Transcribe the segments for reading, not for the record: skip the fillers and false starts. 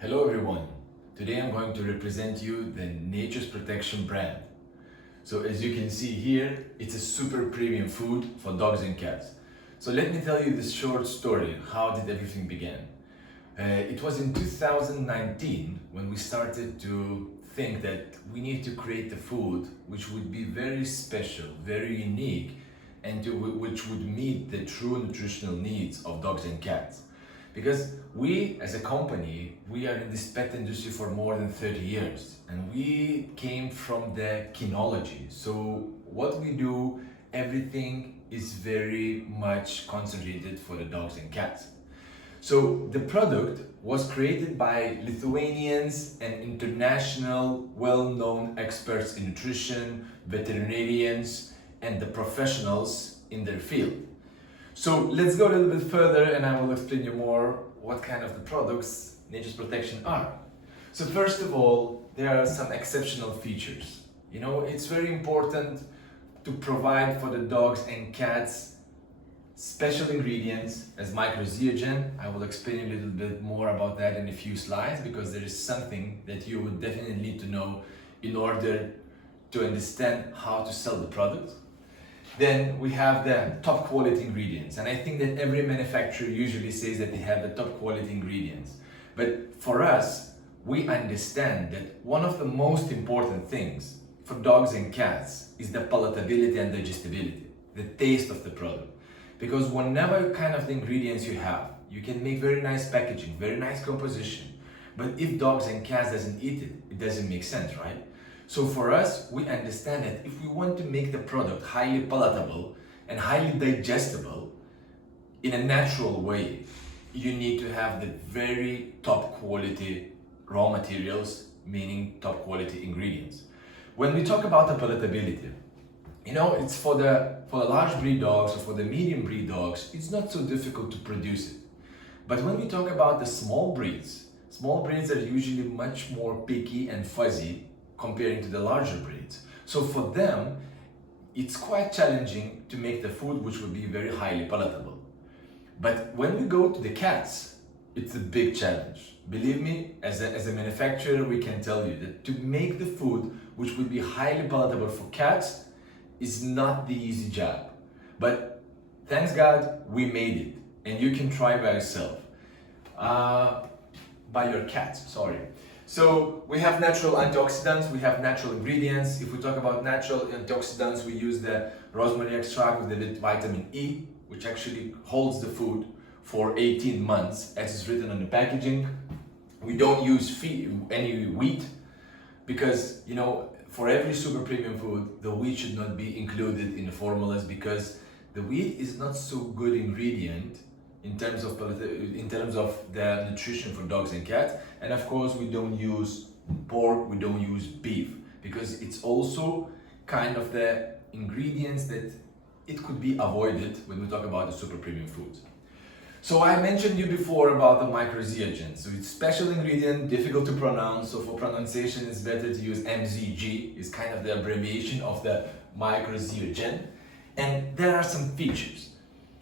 Hello everyone. Today I'm going to represent you the Nature's Protection brand. So as you can see here, it's a super premium food for dogs and cats. So let me tell you this short story. How did everything begin? It was in 2019 when we started to think that we need to create a food which would be very special, very unique, and which would meet the true nutritional needs of dogs and cats. Because we, as a company, we are in this pet industry for more than 30 years, and we came from the kinology. So what we do, everything is very much concentrated for the dogs and cats. So the product was created by Lithuanians and international well-known experts in nutrition, veterinarians, and the professionals in their field. So let's go a little bit further and I will explain you more what kind of the products Nature's Protection are. So first of all, there are some exceptional features. You know, it's very important to provide for the dogs and cats special ingredients as microzeogen. I will explain a little bit more about that in a few slides because there is something that you would definitely need to know in order to understand how to sell the product. Then we have the top quality ingredients, and I think that every manufacturer usually says that they have the top quality ingredients. But for us, we understand that one of the most important things for dogs and cats is the palatability and digestibility, the taste of the product. Because whenever kind of the ingredients you have, you can make very nice packaging, very nice composition. But if dogs and cats doesn't eat it, it doesn't make sense, right? So for us, we understand that if we want to make the product highly palatable and highly digestible in a natural way, you need to have the very top quality raw materials, meaning top quality ingredients. When we talk about the palatability, you know, it's for the large breed dogs or for the medium breed dogs, it's not so difficult to produce it. But when we talk about the small breeds are usually much more picky and fuzzy comparing to the larger breeds. So for them, it's quite challenging to make the food which would be very highly palatable. But when we go to the cats, it's a big challenge. Believe me, as a manufacturer, we can tell you that to make the food which would be highly palatable for cats is not the easy job. But thanks God, we made it. And you can try by yourself. By your cats, sorry. So we have natural antioxidants, we have natural ingredients. If we talk about natural antioxidants, we use the rosemary extract with the vitamin E, which actually holds the food for 18 months, as is written on the packaging. We don't use any wheat because, you know, for every super premium food, the wheat should not be included in the formulas because the wheat is not so good ingredient in terms of the nutrition for dogs and cats. And of course, we don't use pork, we don't use beef, because it's also kind of the ingredients that it could be avoided when we talk about the super premium foods. So I mentioned you before about the microzeogen. So it's special ingredient, difficult to pronounce. So for pronunciation, it's better to use MZG. It's kind of the abbreviation of the microzeogen. And there are some features.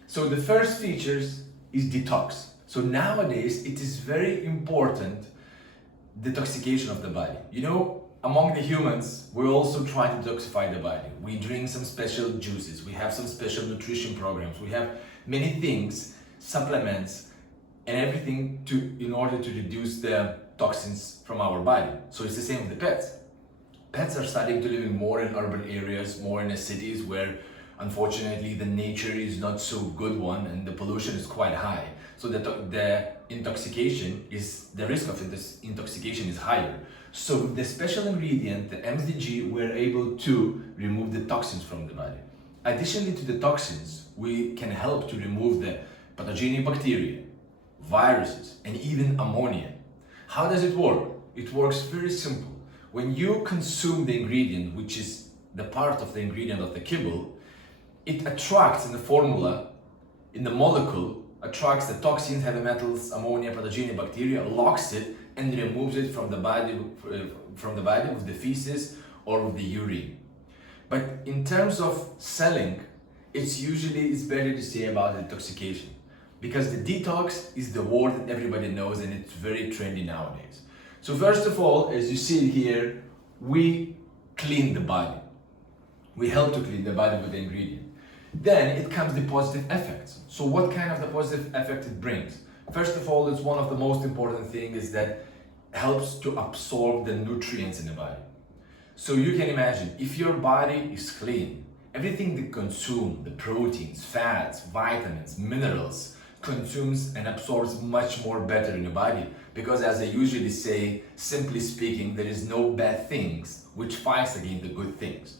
So the first features is detox. So nowadays it is very important detoxification of the body. You know, among the humans, we also try to detoxify the body. We drink some special juices, we have some special nutrition programs, we have many things, supplements and everything in order to reduce the toxins from our body. So it's the same with the pets. Pets are starting to live more in urban areas, more in the cities where unfortunately the nature is not so good one and the pollution is quite high. So the intoxication is, the risk of intoxication is higher. So with the special ingredient, the MSDG, we're able to remove the toxins from the body. Additionally to the toxins, we can help to remove the pathogenic bacteria, viruses, and even ammonia. How does it work? It works very simple. When you consume the ingredient, which is the part of the ingredient of the kibble, it attracts in the formula, in the molecule, attracts the toxins, heavy metals, ammonia, pathogenic bacteria, locks it, and removes it from the body with the feces or with the urine. But in terms of selling, it's better to say about detoxification. Because the detox is the word that everybody knows and it's very trendy nowadays. So first of all, as you see here, we clean the body. We help to clean the body with the ingredient. Then it comes the positive effects. So what kind of the positive effect it brings? First of all, it's one of the most important things is that helps to absorb the nutrients in the body. So you can imagine, if your body is clean, everything they consume, the proteins, fats, vitamins, minerals, consumes and absorbs much more better in your body. Because as I usually say, simply speaking, there is no bad things which fights against the good things.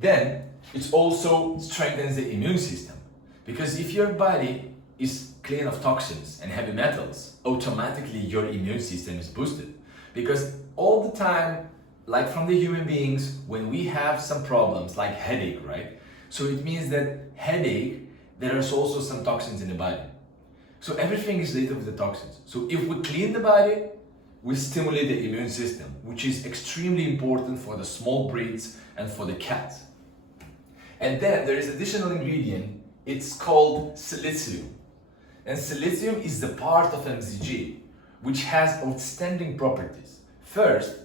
Then it also strengthens the immune system. Because if your body is clean of toxins and heavy metals, automatically your immune system is boosted. Because all the time, like from the human beings, when we have some problems like headache, right? So it means that headache, there is also some toxins in the body. So everything is related with the toxins. So if we clean the body, we stimulate the immune system, which is extremely important for the small breeds and for the cats. And then there is additional ingredient, it's called silicium. And silicium is the part of MCG, which has outstanding properties. First,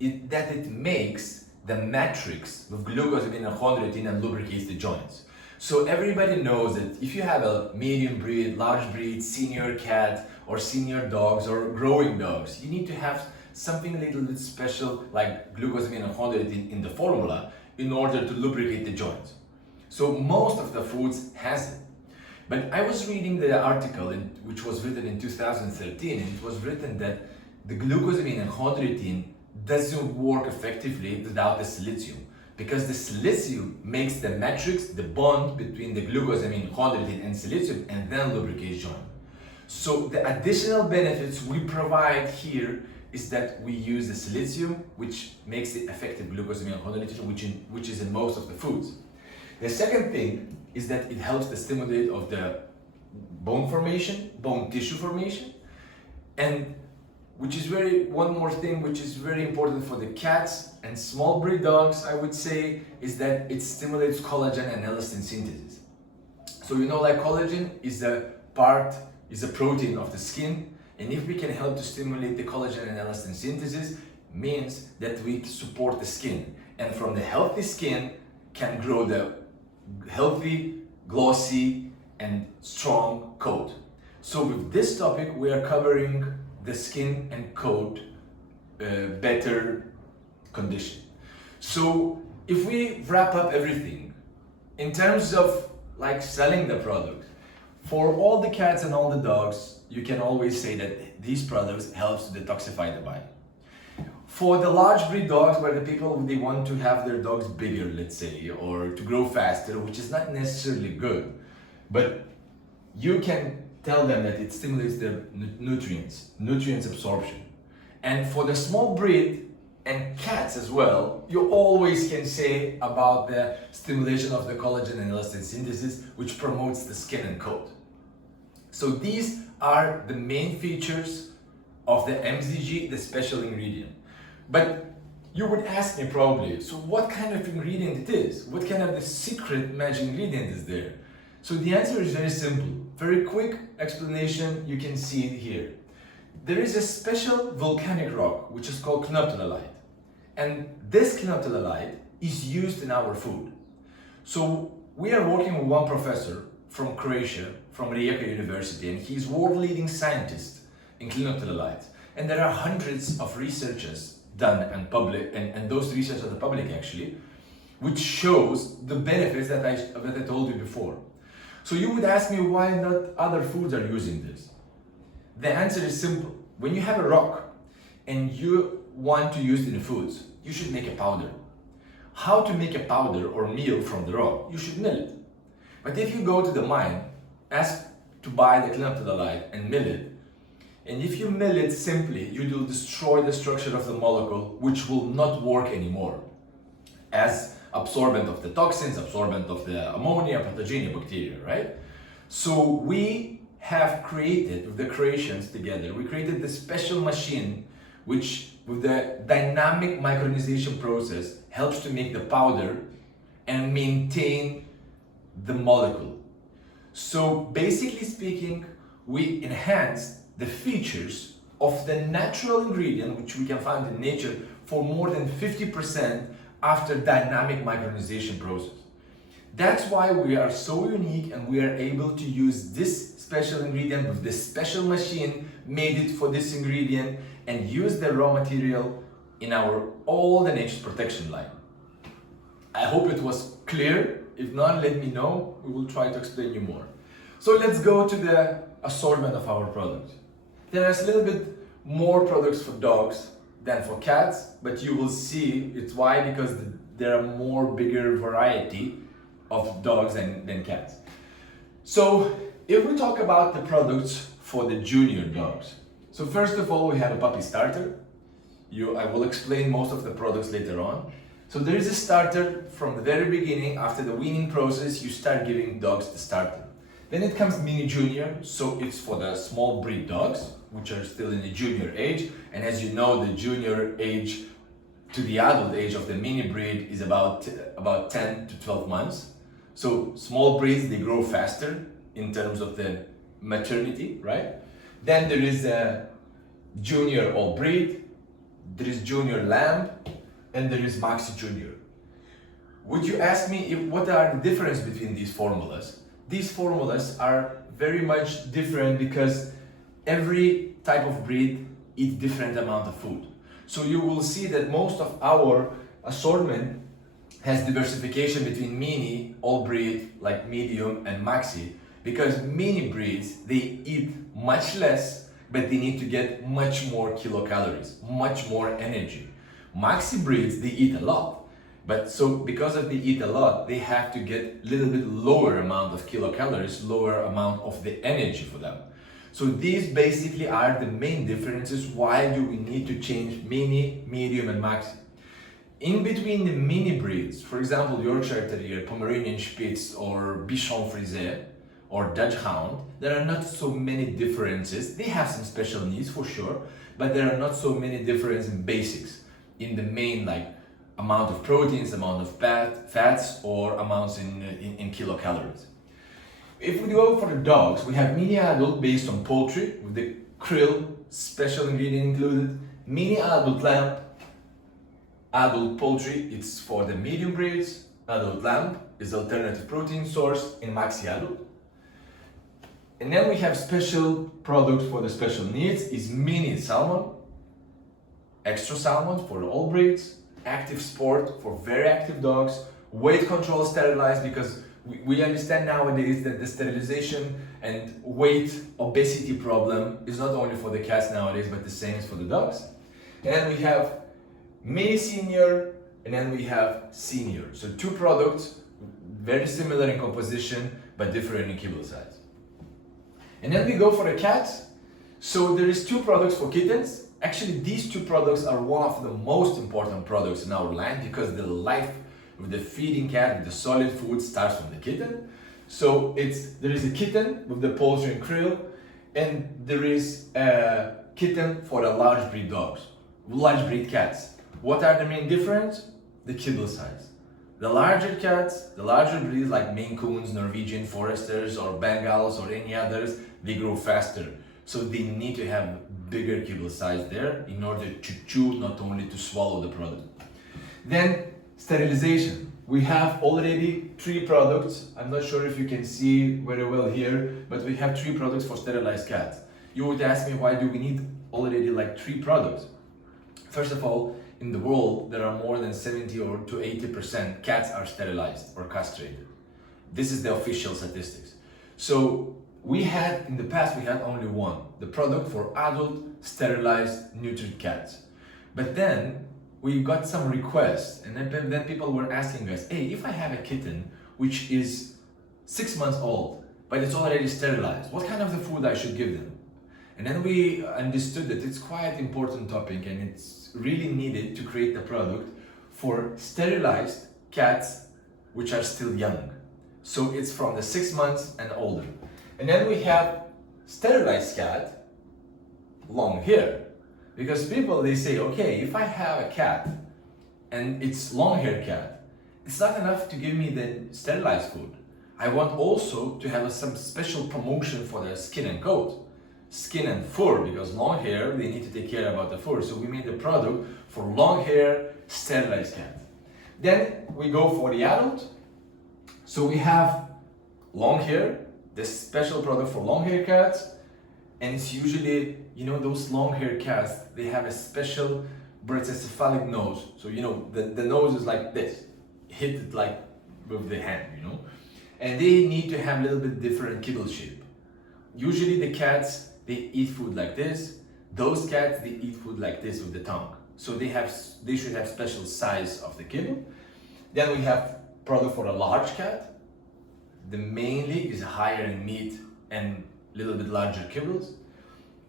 it makes the matrix with glucosamine and chondroitin and lubricates the joints. So everybody knows that if you have a medium breed, large breed, senior cat, or senior dogs, or growing dogs, you need to have something a little bit special like glucosamine and chondroitin in the formula in order to lubricate the joints. So most of the foods has it. But I was reading the article which was written in 2013, and it was written that the glucosamine and chondroitin doesn't work effectively without the silicium. Because the silicium makes the matrix, the bond between the glucosamine, chondroitin, and silicium, and then lubricates joint. So the additional benefits we provide here is that we use the silicium, which makes the effective glucosamine and chondroitin, which is in most of the foods. The second thing is that it helps the stimulate of the bone formation, bone tissue formation, and one more thing which is very important for the cats and small breed dogs, I would say, is that it stimulates collagen and elastin synthesis. So you know, like collagen is a protein of the skin, and if we can help to stimulate the collagen and elastin synthesis, means that we support the skin, and from the healthy skin can grow the healthy, glossy, and strong coat. So with this topic, we are covering the skin and coat better condition. So if we wrap up everything in terms of like selling the product, for all the cats and all the dogs, you can always say that these products helps to detoxify the body. For the large breed dogs, where the people, they want to have their dogs bigger, let's say, or to grow faster, which is not necessarily good, but you can tell them that it stimulates their nutrients absorption. And for the small breed and cats as well, you always can say about the stimulation of the collagen and elastin synthesis, which promotes the skin and coat. So these are the main features of the MCG, the special ingredient. But you would ask me probably, so what kind of ingredient it is? What kind of the secret magic ingredient is there? So the answer is very simple. Very quick explanation, you can see it here. There is a special volcanic rock which is called ctenoptelalite. And this ctenoptelalite is used in our food. So we are working with one professor from Croatia, from Rijeka University, and he's world-leading scientist in ctenoptelalite. And there are hundreds of researches done and public, and those research are the public actually, which shows the benefits that I told you before. So you would ask me why not other foods are using this. The answer is simple. When you have a rock and you want to use it in foods, you should make a powder. How to make a powder or meal from the rock? You should mill it. But if you go to the mine, ask to buy the ctenoptelalite and mill it, and if you mill it simply, you will destroy the structure of the molecule, which will not work anymore as absorbent of the toxins, absorbent of the ammonia, pathogenic bacteria, right? So we have created, with the Croatians together, we created this special machine which, with the dynamic micronization process, helps to make the powder and maintain the molecule. So basically speaking, we enhanced the features of the natural ingredient which we can find in nature for more than 50% after dynamic micronization process. That's why we are so unique and we are able to use this special ingredient with this special machine made it for this ingredient and use the raw material in our all the Nature's Protection line. I hope it was clear. If not, let me know. We will try to explain you more. So let's go to the assortment of our product. There is a little bit more products for dogs than for cats, but you will see it's why, because there are more bigger variety of dogs than cats. So if we talk about the products for the junior dogs, so first of all we have a puppy starter. I will explain most of the products later on. So there is a starter from the very beginning. After the weaning process, you start giving dogs the starter. Then it comes mini junior, so it's for the small breed dogs, which are still in the junior age. And as you know, the junior age to the adult age of the mini breed is about 10 to 12 months. So small breeds, they grow faster in terms of the maternity, right? Then there is a junior all breed, there is junior lamb, and there is maxi junior. Would you ask me what are the difference between these formulas? These formulas are very much different because every type of breed eats different amount of food. So you will see that most of our assortment has diversification between mini, all breed, like medium and maxi, because mini breeds, they eat much less, but they need to get much more kilocalories, much more energy. Maxi breeds, they eat a lot, but so because of they eat a lot, they have to get a little bit lower amount of kilocalories, lower amount of the energy for them. So these basically are the main differences. Why do we need to change mini, medium and maxi? In between the mini breeds, for example, Yorkshire Terrier, Pomeranian Spitz or Bichon Frise or Dutch Hound, there are not so many differences. They have some special needs for sure, but there are not so many differences in basics, in the main like amount of proteins, amount of fats or amounts in kilocalories. If we go for the dogs, we have mini adult based on poultry with the krill special ingredient included, mini adult lamb, adult poultry, it's for the medium breeds, adult lamb is alternative protein source in maxi adult. And then we have special products for the special needs is mini salmon, extra salmon for all breeds, active sport for very active dogs, weight control sterilized, because we understand nowadays that the sterilization and weight obesity problem is not only for the cats nowadays, but the same is for the dogs. And then we have mini senior, and then we have senior. So two products, very similar in composition, but different in kibble size. And then we go for the cats. So there is two products for kittens. Actually, these two products are one of the most important products in our line because the life with the feeding cat with the solid food starts from the kitten. So there is a kitten with the poultry and krill, and there is a kitten for the large breed dogs, large breed cats. What are the main difference? The kibble size. The larger cats, the larger breeds like Maine Coons, Norwegian Foresters or Bengals or any others, they grow faster. So they need to have bigger kibble size there in order to chew, not only to swallow the product. Then sterilization. We have already 3 products. I'm not sure if you can see very well here, but we have 3 products for sterilized cats. You would ask me, why do we need already like 3 products? First of all, in the world, there are more than 70 or to 80% cats are sterilized or castrated. This is the official statistics. So in the past, we had only one, the product for adult sterilized neutered cats. But then we got some requests, and then people were asking us, hey, if I have a kitten which is 6 months old, but it's already sterilized, what kind of the food I should give them? And then we understood that it's quite important topic and it's really needed to create the product for sterilized cats which are still young. So it's from the 6 months and older. And then we have sterilized cat, long hair. Because people, they say, okay, if I have a cat and it's long hair cat, it's not enough to give me the sterilized food. I want also to have some special promotion for the skin and coat. Skin and fur, because long hair, they need to take care about the fur. So we made a product for long hair sterilized cat. Then we go for the adult. So we have long hair, this special product for long hair cats. And it's usually, you know, those long hair cats, they have a special brachycephalic nose. So, you know, the nose is like this, hit it like with the hand, you know. And they need to have a little bit different kibble shape. Usually the cats, they eat food like this. Those cats, they eat food like this with the tongue. So they should have special size of the kibble. Then we have product for a large cat. The mainly is higher in meat and a little bit larger kibbles.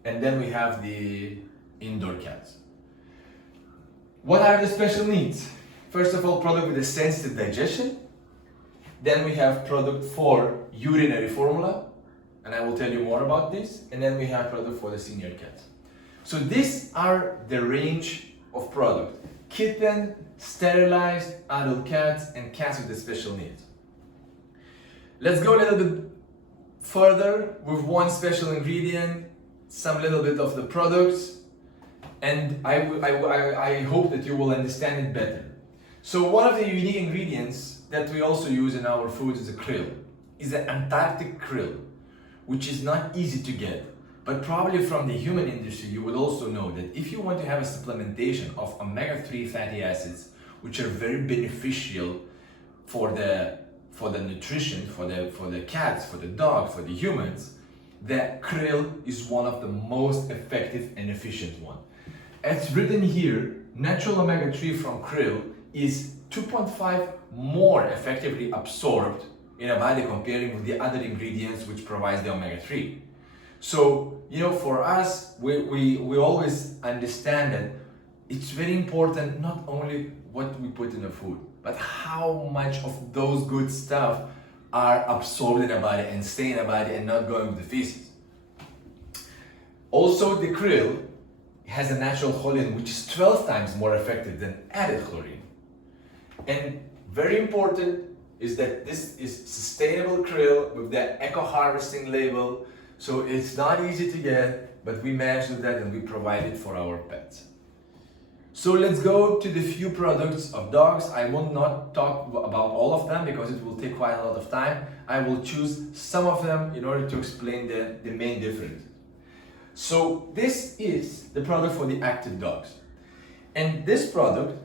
And then we have the indoor cats. What are the special needs? First of all, product with a sensitive digestion. Then we have product for urinary formula, and I will tell you more about this. And then we have product for the senior cats. So these are the range of product: kitten, sterilized, adult cats, and cats with the special needs. Let's go a little bit further with one special ingredient, some little bit of the products, and I hope that you will understand it better. So one of the unique ingredients that we also use in our foods is a krill. It's an Antarctic krill, which is not easy to get. But probably from the human industry, you would also know that if you want to have a supplementation of omega-3 fatty acids, which are very beneficial for the nutrition, for the cats, for the dogs, for the humans, the krill is one of the most effective and efficient one. As written here, natural omega-3 from krill is 2.5 more effectively absorbed in a body comparing with the other ingredients which provides the omega-3. So, you know, for us, we always understand that it's very important not only what we put in the food, but how much of those good stuff are absorbed in the body and stay in the body and not going with the feces. Also, the krill has a natural choline which is 12 times more effective than added chlorine. And very important is that this is sustainable krill with the eco-harvesting label. So it's not easy to get, but we manage to do that and we provide it for our pets. So let's go to the few products of dogs. I will not talk about all of them because it will take quite a lot of time. I will choose some of them in order to explain the main difference. So this is the product for the active dogs. And this product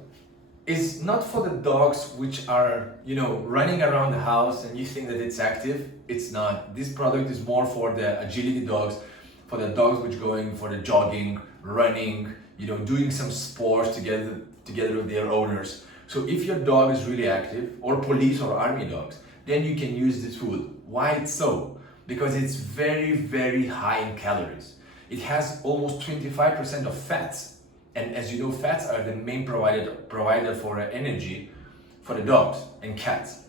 is not for the dogs which are, you know, running around the house and you think that it's active. It's not. This product is more for the agility dogs, for the dogs which going for the jogging, running, you know, doing some sports together with their owners. So if your dog is really active, or police or army dogs, then you can use this food. Why it's so? Because it's very, very high in calories. It has almost 25% of fats. And as you know, fats are the main provider for energy for the dogs and cats.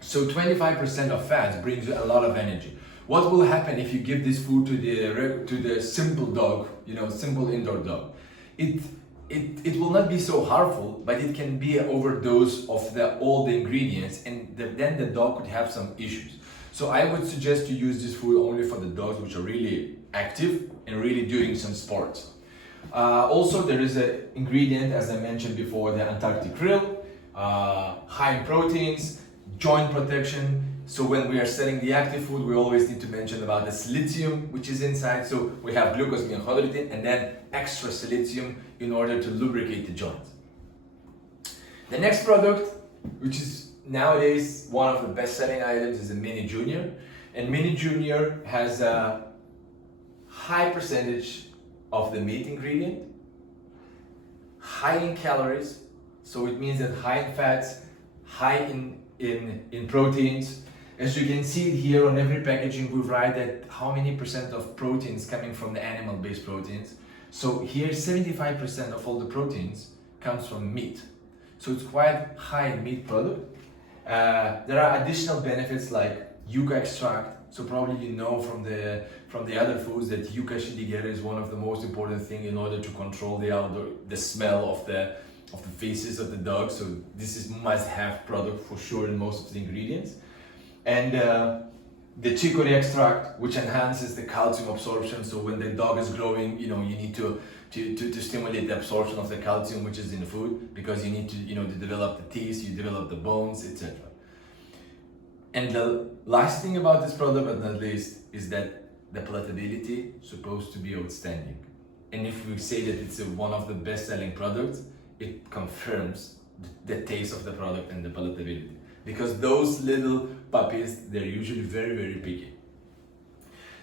So 25% of fats brings you a lot of energy. What will happen if you give this food to the simple dog, you know, simple indoor dog? It will not be so harmful, but it can be an overdose of all the ingredients, and then the dog could have some issues. So I would suggest to use this food only for the dogs which are really active and really doing some sports. Also, there is an ingredient, as I mentioned before, the Antarctic krill, high in proteins, joint protection. So when we are selling the active food, we always need to mention about the silicium, which is inside. So we have glucosamine and then extra silicium in order to lubricate the joints. The next product, which is nowadays one of the best-selling items, is the Mini Junior. And Mini Junior has a high percentage of the meat ingredient, high in calories, so it means that high in fats, high in proteins. As you can see here on every packaging, we write that how many percent of proteins coming from the animal-based proteins. So here 75% of all the proteins comes from meat. So it's quite high in meat product. There are additional benefits like yucca extract. So probably you know from the other foods that yucca shirigera is one of the most important thing in order to control the smell of the feces of the dog. So this is must-have product for sure in most of the ingredients. And the chicory extract, which enhances the calcium absorption. So when the dog is growing, you need to stimulate the absorption of the calcium which is in the food, because you need to to develop the teeth, you develop the bones, etc. And the last thing about this product, but not least, is that the palatability is supposed to be outstanding. And if we say that it's one of the best-selling products, it confirms the taste of the product and the palatability. Because those little puppies, they're usually very, very picky.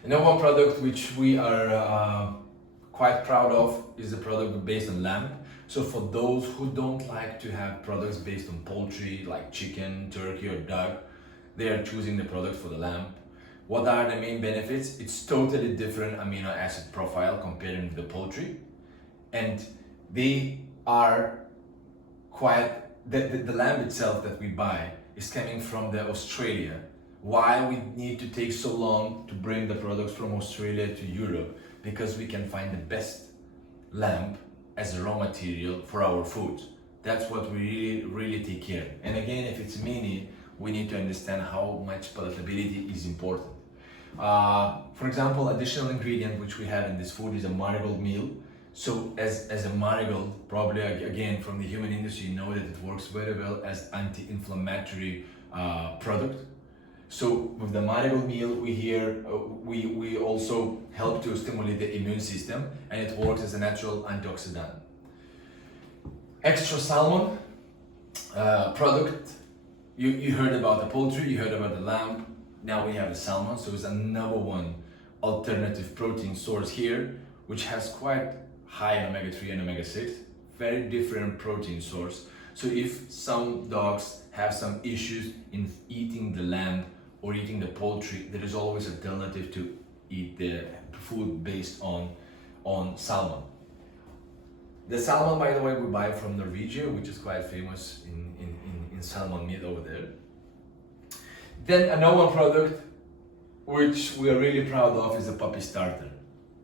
And then one product which we are quite proud of is a product based on lamb. So for those who don't like to have products based on poultry, like chicken, turkey, or duck, they are choosing the product for the lamb. What are the main benefits? It's totally different amino acid profile comparing to the poultry. And they are quite, the lamb itself that we buy is coming from the Australia. Why we need to take so long to bring the products from Australia to Europe? Because we can find the best lamb as a raw material for our food. That's what we really, really take care. And again, if it's mini, we need to understand how much palatability is important. For example, additional ingredient which we have in this food is a marigold meal. So as a marigold, probably again from the human industry, you know that it works very well as anti-inflammatory product. So with the marigold meal, we also help to stimulate the immune system, and it works as a natural antioxidant. Extra salmon product. You heard about the poultry, you heard about the lamb. Now we have the salmon, so it's another one alternative protein source here, which has quite high omega-3 and omega-6, very different protein source. So if some dogs have some issues in eating the lamb or eating the poultry, there is always an alternative to eat the food based on salmon. The salmon, by the way, we buy from Norwegia, which is quite famous in salmon meat over there. Then another product which we are really proud of is the Puppy Starter.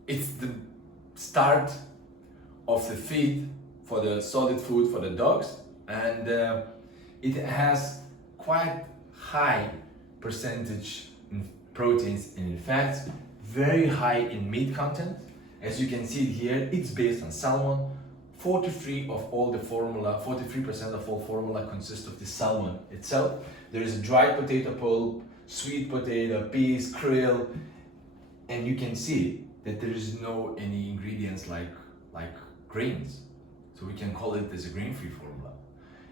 It's the start of the feed for the solid food for the dogs, and it has quite high percentage in proteins and in fats, very high in meat content. As you can see here, it's based on salmon. 43% of all formula consists of the salmon itself. There is a dried potato pulp, sweet potato, peas, krill, and you can see that there is no any ingredients like grains. So we can call it as a grain-free formula.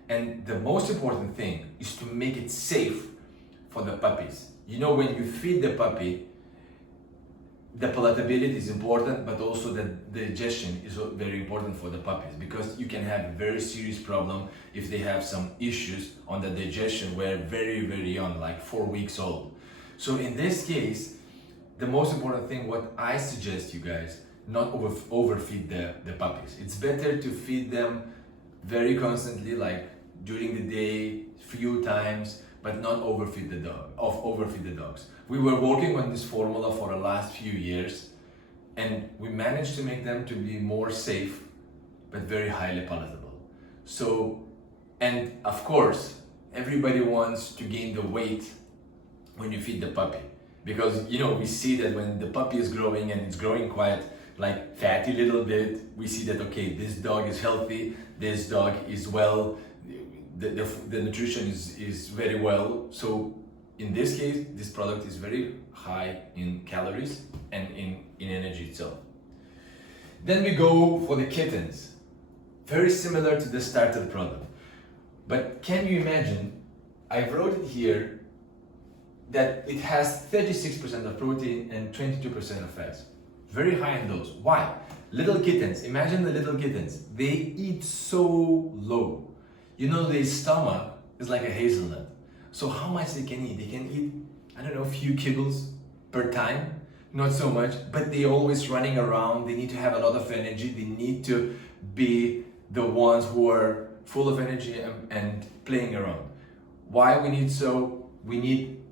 And the most important thing is to make it safe for the puppies. When you feed the puppy, the palatability is important, but also the digestion is very important for the puppies, because you can have a very serious problem if they have some issues on the digestion where very, very young, like 4 weeks old. So in this case, the most important thing, what I suggest you guys, not overfeed the puppies. It's better to feed them very constantly, like during the day, few times, but not overfeed the dogs. We were working on this formula for the last few years, and we managed to make them to be more safe, but very highly palatable. So, and of course, everybody wants to gain the weight when you feed the puppy, because we see that when the puppy is growing and it's growing quite like fatty little bit, we see that okay, this dog is healthy, this dog is well, the nutrition is very well. So in this case, this product is very high in calories and in energy itself. Then we go for the kittens. Very similar to the starter product. But can you imagine, I wrote it here, that it has 36% of protein and 22% of fats. Very high in those. Why? Little kittens, imagine the little kittens. They eat so low. Their stomach is like a hazelnut. So how much they can eat? They can eat, I don't know, a few kibbles per time. Not so much, but they're always running around. They need to have a lot of energy. They need to be the ones who are full of energy and playing around. Why we need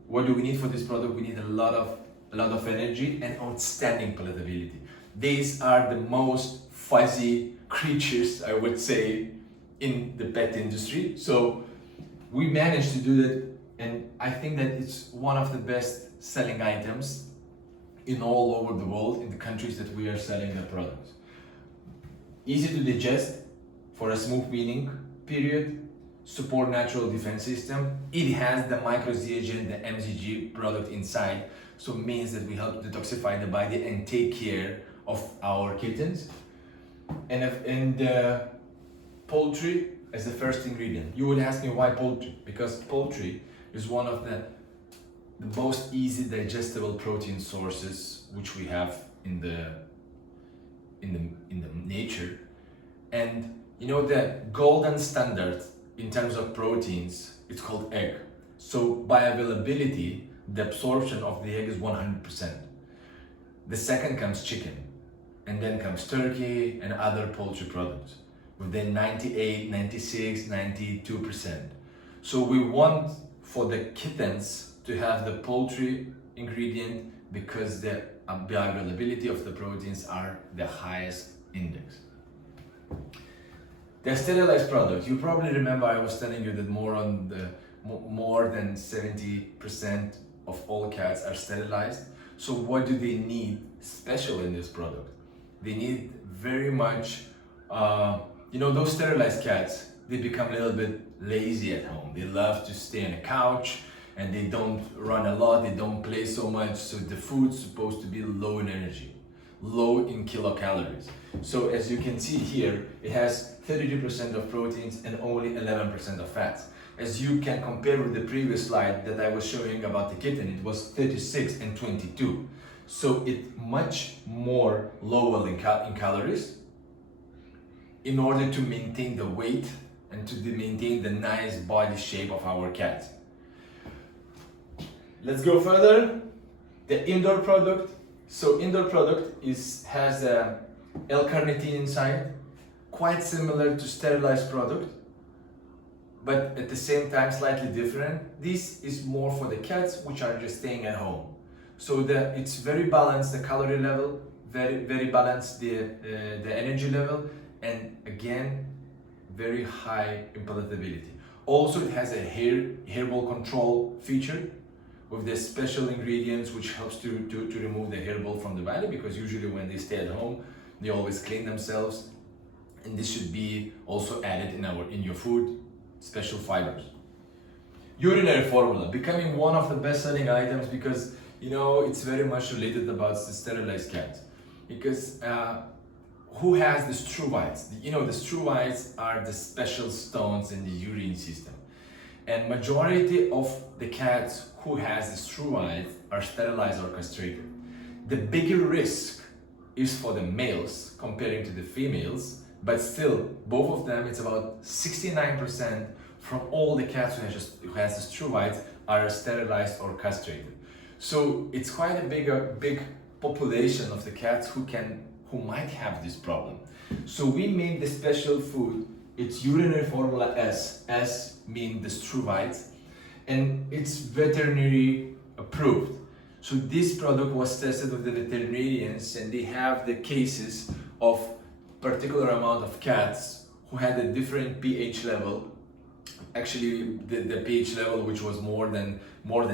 what do we need for this product? We need a lot of energy and outstanding palatability. These are the most fuzzy creatures, I would say, in the pet industry. So we managed to do that And I think that it's one of the best selling items in all over the world in the countries that we are selling the products. Easy to digest for a smooth weaning period, support natural defense system. It has the microZG, the MZG product inside, so it means that we help detoxify the body and take care of our kittens. And poultry as the first ingredient. You would ask me why poultry? Because poultry is one of the most easy digestible protein sources which we have in the nature. And you know the golden standard in terms of proteins, it's called egg. So bioavailability, the absorption of the egg is 100%. The second comes chicken, and then comes turkey and other poultry products within 98, 96, 92%. So we want for the kittens to have the poultry ingredient because the bioavailability of the proteins are the highest index. The sterilized product, you probably remember I was telling you that more than 70% of all cats are sterilized. So what do they need special in this product? They need very much, those sterilized cats, they become a little bit lazy at home. They love to stay on a couch and they don't run a lot, they don't play so much. So the food's supposed to be low in energy, low in kilocalories. So as you can see here, it has 32% of proteins and only 11% of fats. As you can compare with the previous slide that I was showing about the kitten, it was 36 and 22. So it's much more lower in calories in order to maintain the weight and to maintain the nice body shape of our cat. Let's go further. The indoor product. So indoor product has L-carnitine inside, quite similar to sterilized product, but at the same time slightly different. This is more for the cats which are just staying at home. So it's very balanced, the calorie level, very balanced the energy level, and again, very high in palatability. Also, it has a hairball control feature with the special ingredients which helps to remove the hairball from the body, because usually when they stay at home, they always clean themselves, and this should be also added in your food, special fibers. Urinary Formula, becoming one of the best-selling items because it's very much related about the sterilized cats. Because who has the struvites? The struvites are the special stones in the urine system. And majority of the cats who has the struvites are sterilized or castrated. The bigger risk is for the males comparing to the females, but still, both of them, it's about 69% from all the cats who has the struvites are sterilized or castrated. So it's quite a big population of the cats who might have this problem. So we made the special food. It's Urinary Formula S mean the struvites, and it's veterinary approved. So this product was tested with the veterinarians, and they have the cases of particular amount of cats who had a different pH level. Actually, the pH level which was more than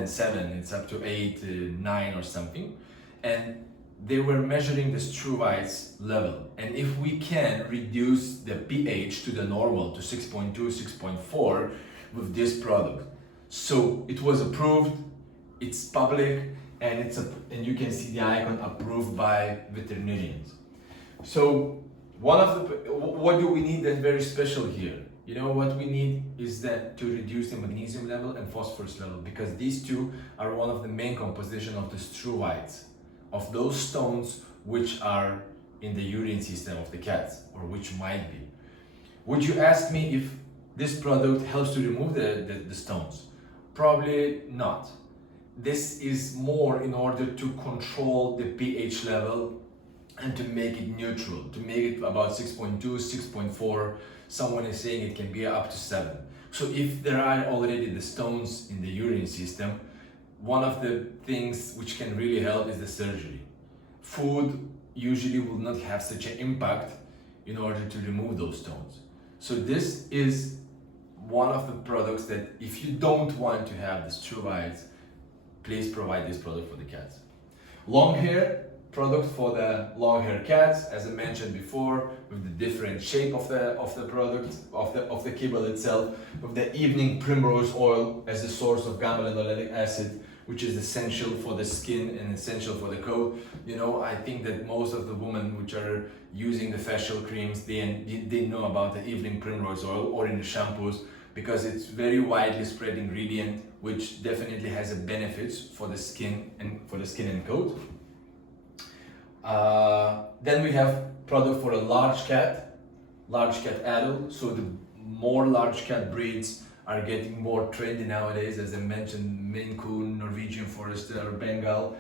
7, it's up to 8, 9 or something, and they were measuring the struvites level. And if we can reduce the pH to the normal, to 6.2, 6.4 with this product. So it was approved, it's public, and and you can see the icon approved by veterinarians. So what do we need that's very special here? What we need is that to reduce the magnesium level and phosphorus level, because these two are one of the main composition of the struvites, of those stones which are in the urine system of the cats, or which might be. Would you ask me if this product helps to remove the stones? Probably not. This is more in order to control the pH level and to make it neutral, to make it about 6.2, 6.4. Someone is saying it can be up to 7. So if there are already the stones in the urine system, one of the things which can really help is the surgery. Food usually will not have such an impact in order to remove those stones. So this is one of the products that if you don't want to have the steroids, please provide this product for the cats. Long hair product for the long hair cats, as I mentioned before, with the different shape of the product of the kibble itself, with the evening primrose oil as a source of gamma linoleic acid, which is essential for the skin and essential for the coat. You know, I think that most of the women which are using the facial creams, they know about the evening primrose oil or in the shampoos, because it's very widely spread ingredient, which definitely has a benefits for the skin and coat. Then we have product for a large cat adult. So the more large cat breeds are getting more trendy nowadays, as I mentioned, Maine Coon, Norwegian Forester, Bengal.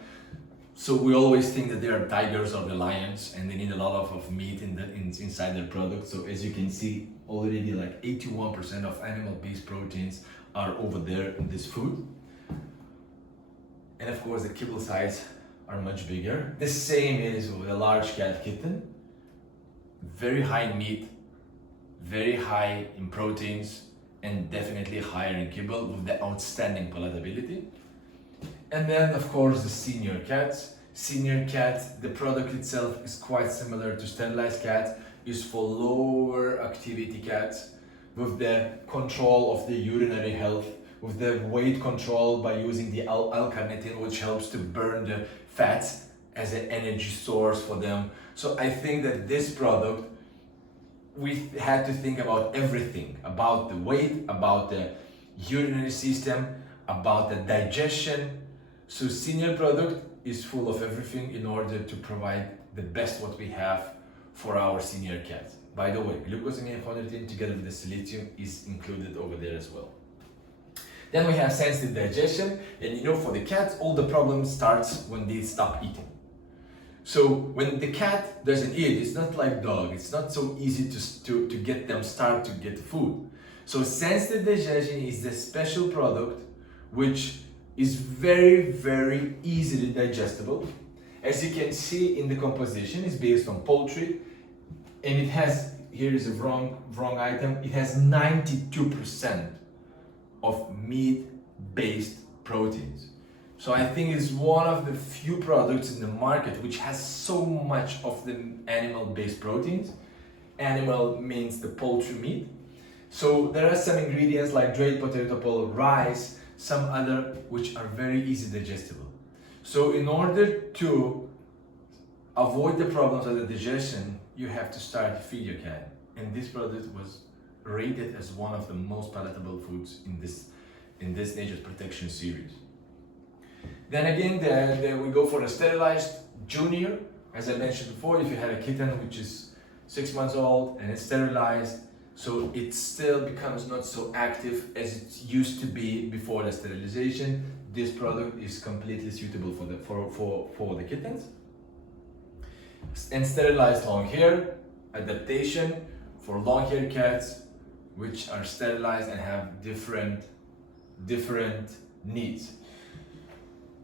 So we always think that they are tigers or the lions, and they need a lot of meat inside their product. So as you can see, already like 81% of animal-based proteins are over there in this food. And of course, the kibble size are much bigger. The same is with a large cat kitten. Very high meat, very high in proteins, and definitely higher in kibble with the outstanding palatability. And then of course the senior cats. Senior cat, the product itself is quite similar to sterilized cat, is for lower activity cats, with the control of the urinary health, with the weight control by using the L-carnitine, which helps to burn the fats as an energy source for them. So I think that this product, we had to think about everything, about the weight, about the urinary system, about the digestion. So senior product is full of everything in order to provide the best what we have for our senior cats. By the way, glucosamine and chondroitin together with the silicium is included over there as well. Then we have sensitive digestion, and you know, for the cats, all the problem starts when they stop eating. So when the cat doesn't eat, it's not like dog, it's not so easy to get them start to get food. So sensitive digestion is the special product which is very, very easily digestible. As you can see in the composition, it's based on poultry, and it has, here is a wrong item, it has 92% of meat-based proteins. So I think it's one of the few products in the market which has so much of the animal-based proteins. Animal means the poultry meat. So there are some ingredients like dried potato pulp, rice, some other which are very easy digestible. So in order to avoid the problems of the digestion, you have to start to feed your cat. And this product was rated as one of the most palatable foods in this Nature's Protection series. Then again, we go for a Sterilized Junior. As I mentioned before, if you have a kitten which is 6 months old and it's sterilized, so it still becomes not so active as it used to be before the sterilization. This product is completely suitable for the kittens. And sterilized long hair adaptation for long hair cats which are sterilized and have different needs.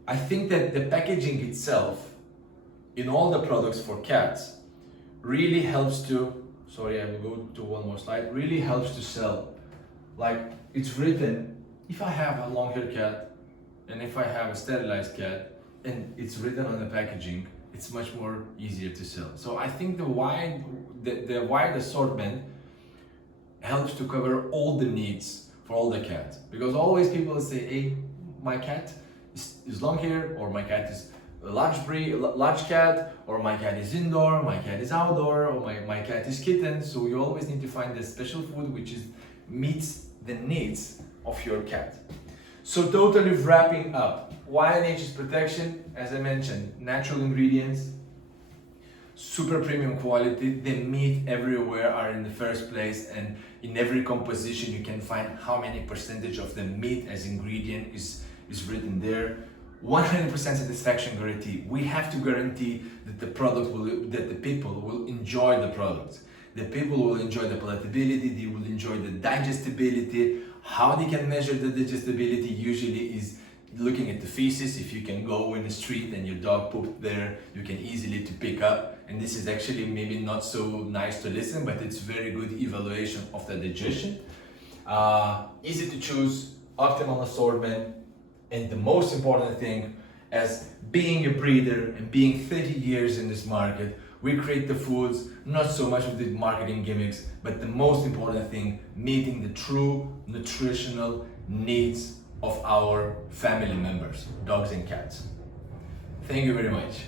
I think that the packaging itself in all the products for cats really helps to, sorry, I will go to one more slide, really helps to sell. Like it's written, if I have a long hair cat and if I have a sterilized cat and it's written on the packaging, it's much more easier to sell. So I think the wide assortment helps to cover all the needs for all the cats. Because always people say, hey, my cat is long hair, or my cat is a large cat, or my cat is indoor, my cat is outdoor, or my cat is kitten. So you always need to find the special food which meets the needs of your cat. So totally wrapping up, why Nature's Protection? As I mentioned, natural ingredients, super premium quality, the meat everywhere are in the first place, and in every composition you can find how many percentage of the meat as ingredient is written there. 100% satisfaction guarantee. We have to guarantee that the people will enjoy the products. The people will enjoy the palatability, they will enjoy the digestibility. How they can measure the digestibility usually is looking at the feces. If you can go in the street and your dog pooped there, you can easily to pick up. And this is actually maybe not so nice to listen, but it's very good evaluation of the digestion. easy to choose, optimal assortment, and the most important thing, as being a breeder and being 30 years in this market, we create the foods not so much with the marketing gimmicks, but the most important thing, meeting the true nutritional needs of our family members, dogs and cats. Thank you very much.